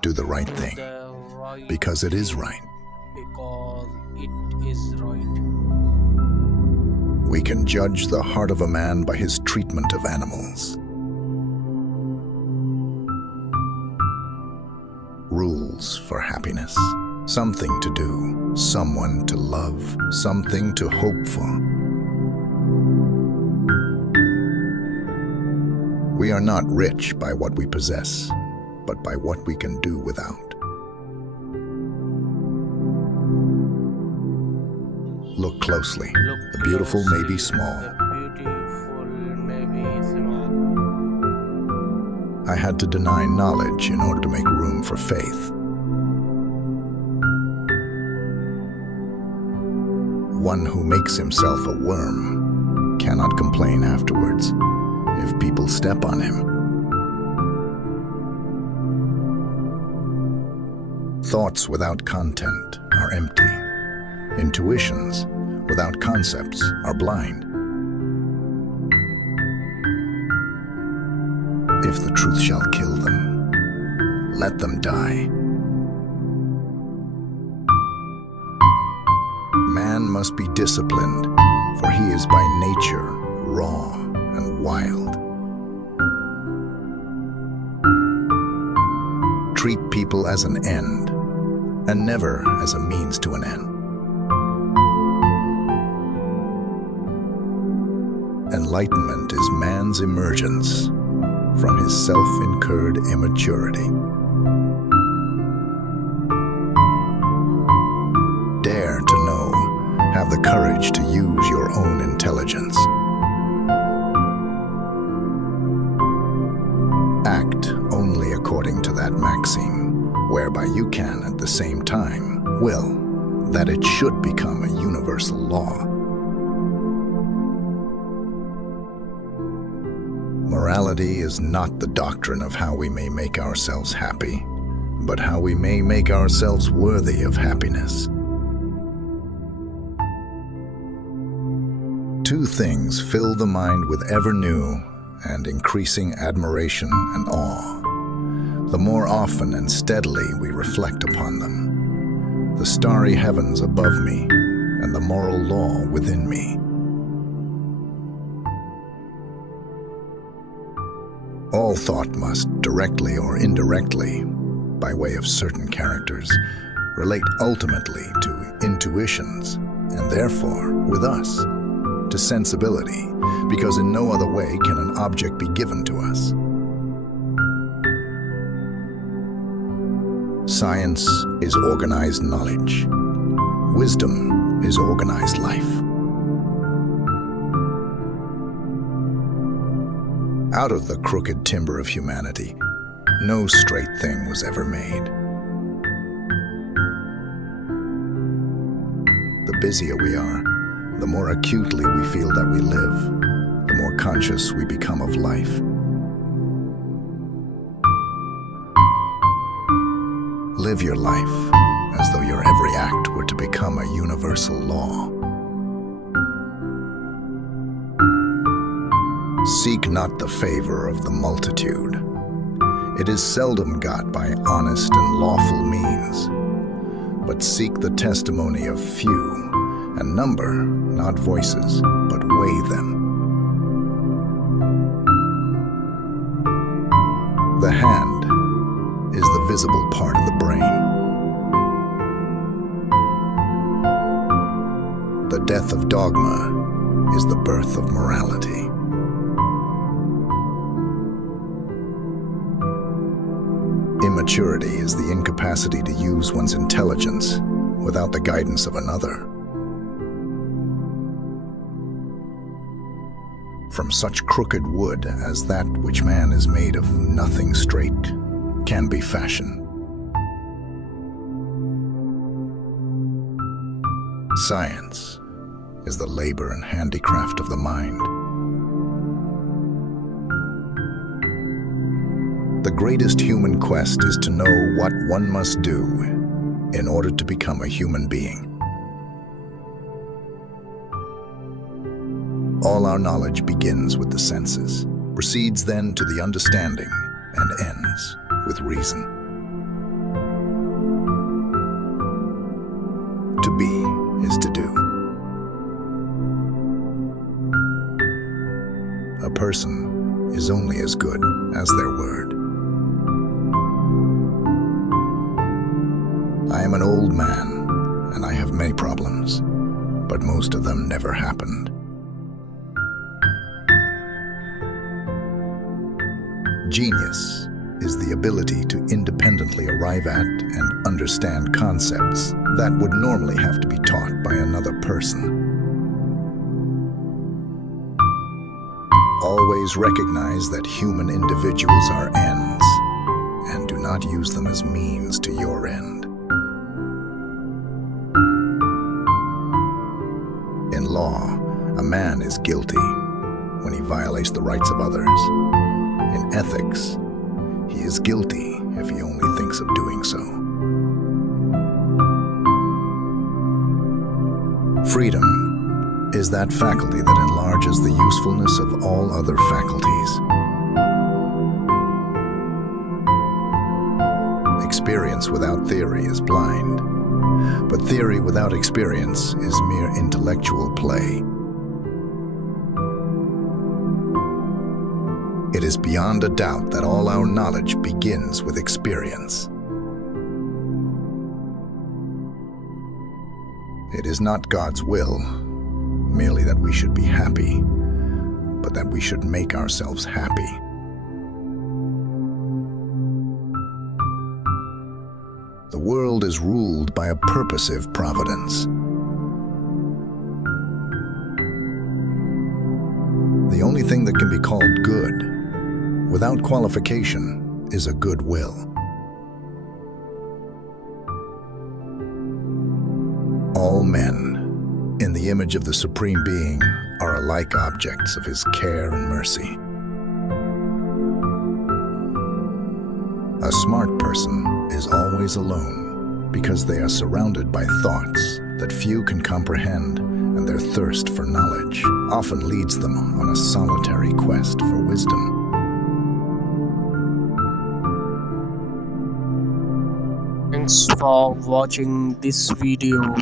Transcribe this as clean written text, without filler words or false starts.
Do the right Do thing, the right because it is thing right. because it is right. We can judge the heart of a man by his treatment of animals. Rules for happiness. Something to do, someone to love, something to hope for. We are not rich by what we possess, but by what we can do without. Look closely. Look The beautiful may be closely. small. The beautiful may be small. I had to deny knowledge in order to make room for faith. One who makes himself a worm cannot complain afterwards if people step on him. Thoughts without content are empty. Intuitions without concepts are blind. If the truth shall kill them, let them die. Man must be disciplined, for he is by nature raw and wild. Treat people as an end, and never as a means to an end. Enlightenment is man's emergence from his self-incurred immaturity. Dare to know, have the courage to use your own intelligence. Act only according to that maxim, whereby you can at the same time will that it should become a universal law. Morality is not the doctrine of how we may make ourselves happy, but how we may make ourselves worthy of happiness. Two things fill the mind with ever new and increasing admiration and awe. The more often and steadily we reflect upon them, the starry heavens above me and the moral law within me. All thought must, directly or indirectly, by way of certain characters, relate ultimately to intuitions, and therefore, with us, to sensibility, because in no other way can an object be given to us. Science is organized knowledge. Wisdom is organized life. Out of the crooked timber of humanity, no straight thing was ever made. The busier we are, the more acutely we feel that we live, the more conscious we become of life. Live your life as though your every act were to become a universal law. Seek not the favor of the multitude. It is seldom got by honest and lawful means, but seek the testimony of few, and number not voices, but weigh them. The hand is the visible part of the brain. The death of dogma is the birth of morality. Immaturity is the incapacity to use one's intelligence without the guidance of another. From such crooked wood as that which man is made of, nothing straight can be fashioned. Science is the labor and handicraft of the mind. The greatest human quest is to know what one must do in order to become a human being. All our knowledge begins with the senses, proceeds then to the understanding, and ends with reason. is only as good as their word. I am an old man, and I have many problems, but most of them never happened. Genius is the ability to independently arrive at and understand concepts that would normally have to be taught by another person. Always recognize that human individuals are ends, and do not use them as means to your end. In law, a man is guilty when he violates the rights of others. In ethics, he is guilty if he only thinks of doing so. Freedom is that faculty that enlarges the usefulness of all other faculties. Experience without theory is blind, but theory without experience is mere intellectual play. It is beyond a doubt that all our knowledge begins with experience. It is not God's will merely that we should be happy, but that we should make ourselves happy. The world is ruled by a purposive providence. The only thing that can be called good, without qualification, is a good will. All men, in the image of the Supreme Being, are alike objects of His care and mercy. A smart person is always alone because they are surrounded by thoughts that few can comprehend, and their thirst for knowledge often leads them on a solitary quest for wisdom. Thanks for watching this video.